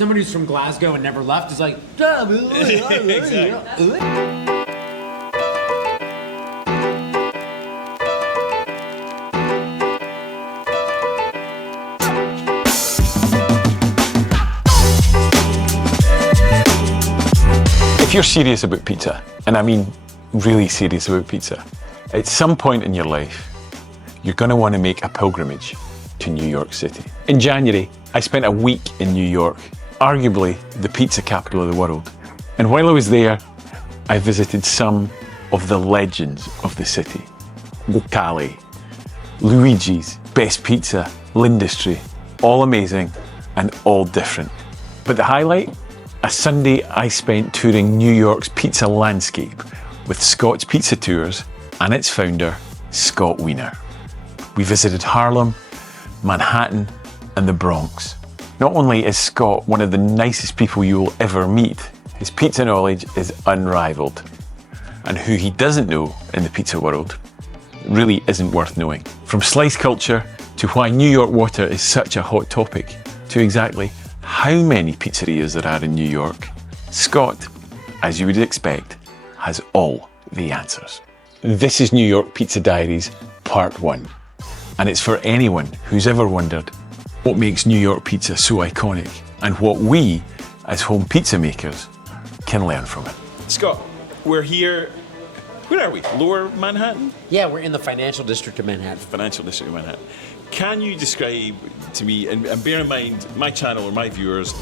somebody who's from Glasgow and never left is like, Exactly. If you're serious about pizza, and I mean really serious about pizza, at some point in your life, you're going to want to make a pilgrimage to New York City. In January, I spent a week in New York, arguably the pizza capital of the world. And while I was there, I visited some of the legends of the city. Locale, Luigi's, Best Pizza, L'Industrie, all amazing and all different. But the highlight? A Sunday I spent touring New York's pizza landscape with Scott's Pizza Tours and its founder, Scott Wiener. We visited Harlem, Manhattan, and the Bronx. Not only is Scott one of the nicest people you will ever meet, his pizza knowledge is unrivaled. And who he doesn't know in the pizza world really isn't worth knowing. From slice culture to why New York water is such a hot topic, to exactly how many pizzerias there are in New York, Scott, as you would expect, has all the answers. This is New York Pizza Diaries Part 1, and it's for anyone who's ever wondered what makes New York pizza so iconic and what we, as home pizza makers, can learn from it. Scott, we're here. Where are we? Lower Manhattan? yeah, we're in the financial district of Manhattan. Financial district of Manhattan. Can you describe to me, and bear in mind, my channel or my viewers,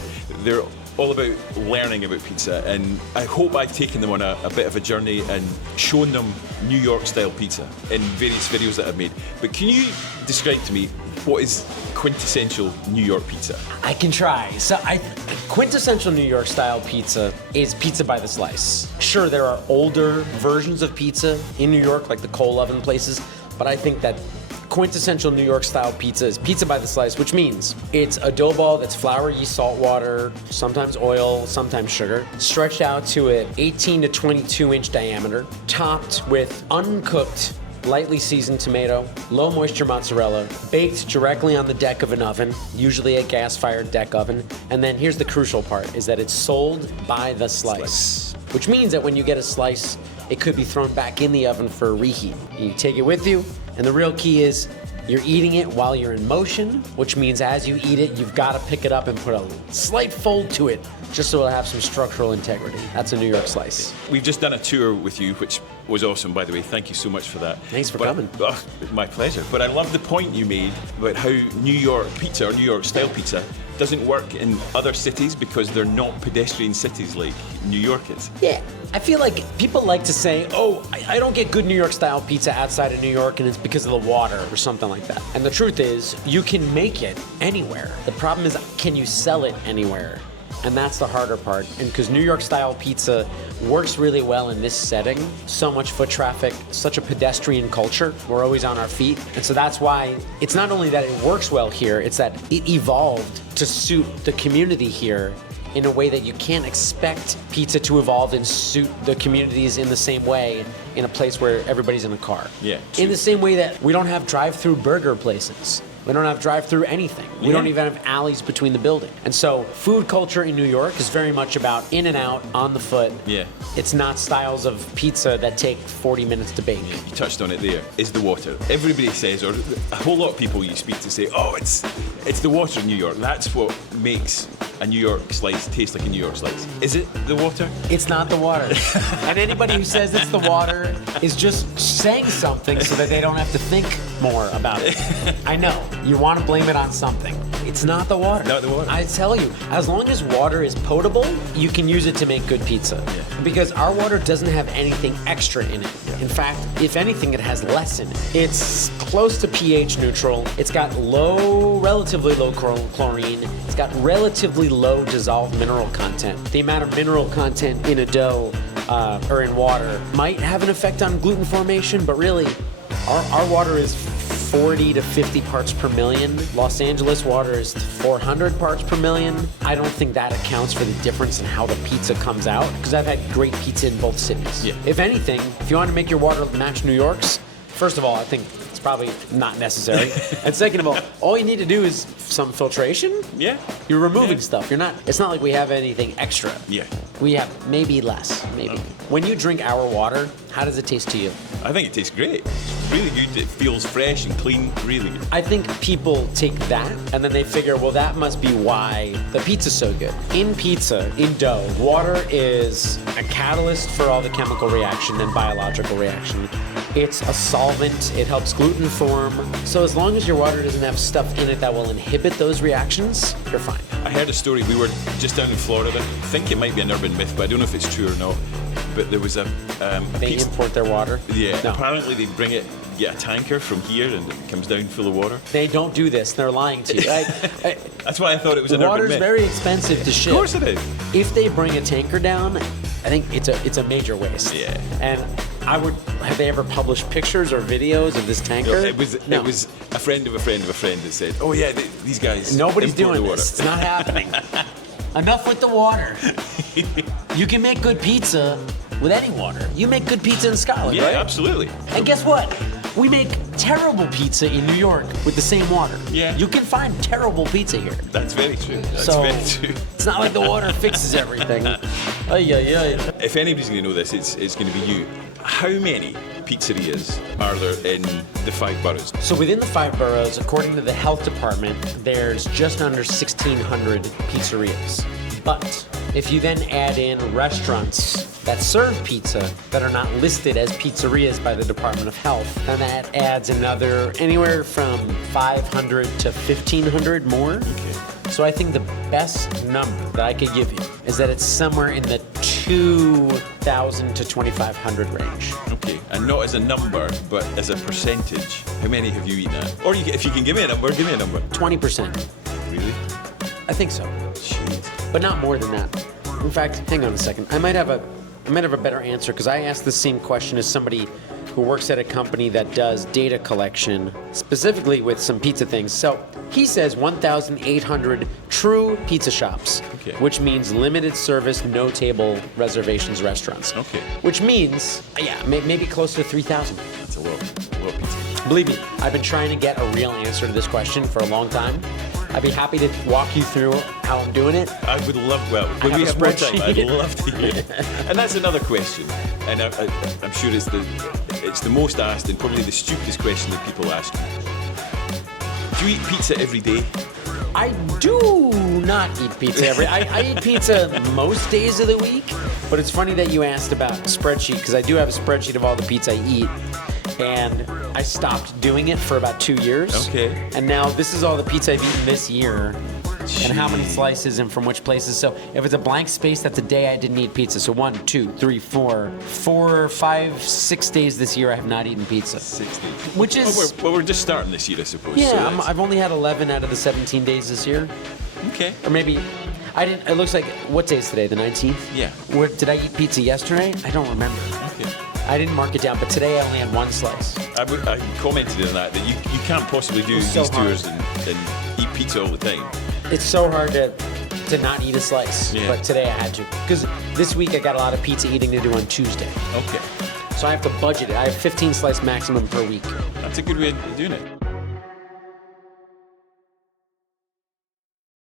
they're all about learning about pizza, and I hope I've taken them on a bit of a journey and shown them New York style pizza in various videos that I've made. But can you describe to me what is quintessential New York pizza? I can try. Quintessential New York style pizza is pizza by the slice. Sure, there are older versions of pizza in New York, like the coal oven places, but I think that quintessential New York style pizza is pizza by the slice, which means it's a dough ball that's flour, yeast, salt, water, sometimes oil, sometimes sugar, stretched out to an 18 to 22 inch diameter, topped with uncooked, lightly seasoned tomato, low moisture mozzarella, baked directly on the deck of an oven, usually a gas-fired deck oven. And then here's the crucial part, is that it's sold by the slice. Which means that when you get a slice, it could be thrown back in the oven for a reheat. You take it with you, and the real key is you're eating it while you're in motion, which means as you eat it, you've got to pick it up and put a slight fold to it, just so it'll have some structural integrity. That's a New York slice. We've just done a tour with you, which was awesome, by the way. Thank you so much for that. Thanks for coming. Oh, my pleasure. But I love the point you made about how New York pizza or New York style pizza doesn't work in other cities because they're not pedestrian cities like New York is. Yeah, I feel like people like to say, oh, I don't get good New York style pizza outside of New York and it's because of the water or something like that. And the truth is, you can make it anywhere. The problem is, can you sell it anywhere? And that's the harder part. And because New York style pizza works really well in this setting, so much foot traffic, such a pedestrian culture, we're always on our feet. And so that's why it's not only that it works well here, it's that it evolved to suit the community here in a way that you can't expect pizza to evolve and suit the communities in the same way in a place where everybody's in a car. Yeah. In the same way that we don't have drive-through burger places. We don't have drive-through anything. We don't even have alleys between the building. And so food culture in New York is very much about in and out, on the foot. Yeah. It's not styles of pizza that take 40 minutes to bake. You touched on it there, is the water. Everybody says, or a whole lot of people you speak to say, oh, it's the water in New York. That's what makes a New York slice taste like a New York slice. Is it the water? It's not the water. And anybody who says it's the water is just saying something so that they don't have to think more about it. I know, you want to blame it on something. It's not the water. Not the water. I tell you, as long as water is potable, you can use it to make good pizza. Yeah. Because our water doesn't have anything extra in it. Yeah. In fact, if anything, it has less in it. It's close to pH neutral. It's got relatively low chlorine. It's got relatively low dissolved mineral content. The amount of mineral content in a dough or in water might have an effect on gluten formation, but really, our water is 40 to 50 parts per million. Los Angeles water is 400 parts per million. I don't think that accounts for the difference in how the pizza comes out, because I've had great pizza in both cities. Yeah. If anything, if you want to make your water match New York's, first of all, I think it's probably not necessary. And second of all you need to do is some filtration. Yeah. You're removing stuff. It's not like we have anything extra. Yeah. We have maybe less, maybe. Okay. When you drink our water, how does it taste to you? I think it tastes great. It's really good. It feels fresh and clean. Really good. I think people take that and then they figure, well, that must be why the pizza's so good. In pizza, in dough, water is a catalyst for all the chemical reaction and biological reaction. It's a solvent. It helps gluten form. So as long as your water doesn't have stuff in it that will inhibit those reactions, you're fine. I heard a story. We were just down in Florida. I think it might be an urban myth, but I don't know if it's true or not. But there was a They pizza. import their water? Yeah. No. Apparently they get a tanker from here and it comes down full of water. They don't do this. They're lying to you. That's why I thought it was an urban Water's myth. very expensive to ship. Of course it is. If they bring a tanker down, I think it's a major waste. Yeah. And have they ever published pictures or videos of this tanker? It was No. it was a friend of a friend of a friend that said, "Oh yeah, these guys." Nobody's import doing the water." this. It's not happening. Enough with the water. You can make good pizza with any water. You make good pizza in Scotland, Yeah, right? absolutely. And guess what? We make terrible pizza in New York with the same water. Yeah. You can find terrible pizza here. That's very true. That's So very true. it's not like the water fixes everything. Ay, ay, ay. If anybody's going to know this, it's going to be you. How many pizzerias are there in the 5 boroughs? So within the 5 boroughs, according to the health department, there's just under 1,600 pizzerias. But if you then add in restaurants that serve pizza that are not listed as pizzerias by the Department of Health, then that adds another anywhere from 500 to 1,500 more. Okay. So I think the best number that I could give you is that it's somewhere in the 2,000 to 2,500 range. Okay, and not as a number, but as a percentage. How many have you eaten at? Or if you can give me a number, give me a number. 20%. Really? I think so. Jeez. But not more than that. In fact, hang on a second. I might have a better answer because I asked the same question as somebody who works at a company that does data collection, specifically with some pizza things. So he says 1,800 true pizza shops, Okay. which means limited service, no table reservations restaurants. Okay. Which means, maybe close to 3,000. That's a lot of pizza. Believe me, I've been trying to get a real answer to this question for a long time. I'd be happy to walk you through how I'm doing it. I would love, when have we a have more time, I'd spreadsheet. love to hear it. And that's another question, and I'm sure it's the most asked and probably the stupidest question that people ask. Do you eat pizza every day? I do not eat pizza I eat pizza most days of the week, but it's funny that you asked about a spreadsheet because I do have a spreadsheet of all the pizza I eat, and I stopped doing it for about 2 years. Okay. And now this is all the pizza I've eaten this year. And how many Jeez. slices and from which places. So if it's a blank space, that's a day I didn't eat pizza. So 1, 2, 3, 4, 5, 6 days this year I have not eaten pizza. 60. Which is, Well, we're just starting this year, I suppose. yeah, so that's- I've only had 11 out of the 17 days this year. okay. Or maybe, I didn't, it looks like, what day is today, the 19th? Yeah. Did I eat pizza yesterday? I don't remember. Okay. I didn't mark it down, but today I only had 1 slice. I commented on that you can't possibly do It's so these tours and eat pizza all the time. It's so hard to not eat a slice, Yeah. but today I had to. Because this week I got a lot of pizza eating to do on Tuesday. Okay. So I have to budget it. I have 15 slice maximum per week. That's a good way of doing it.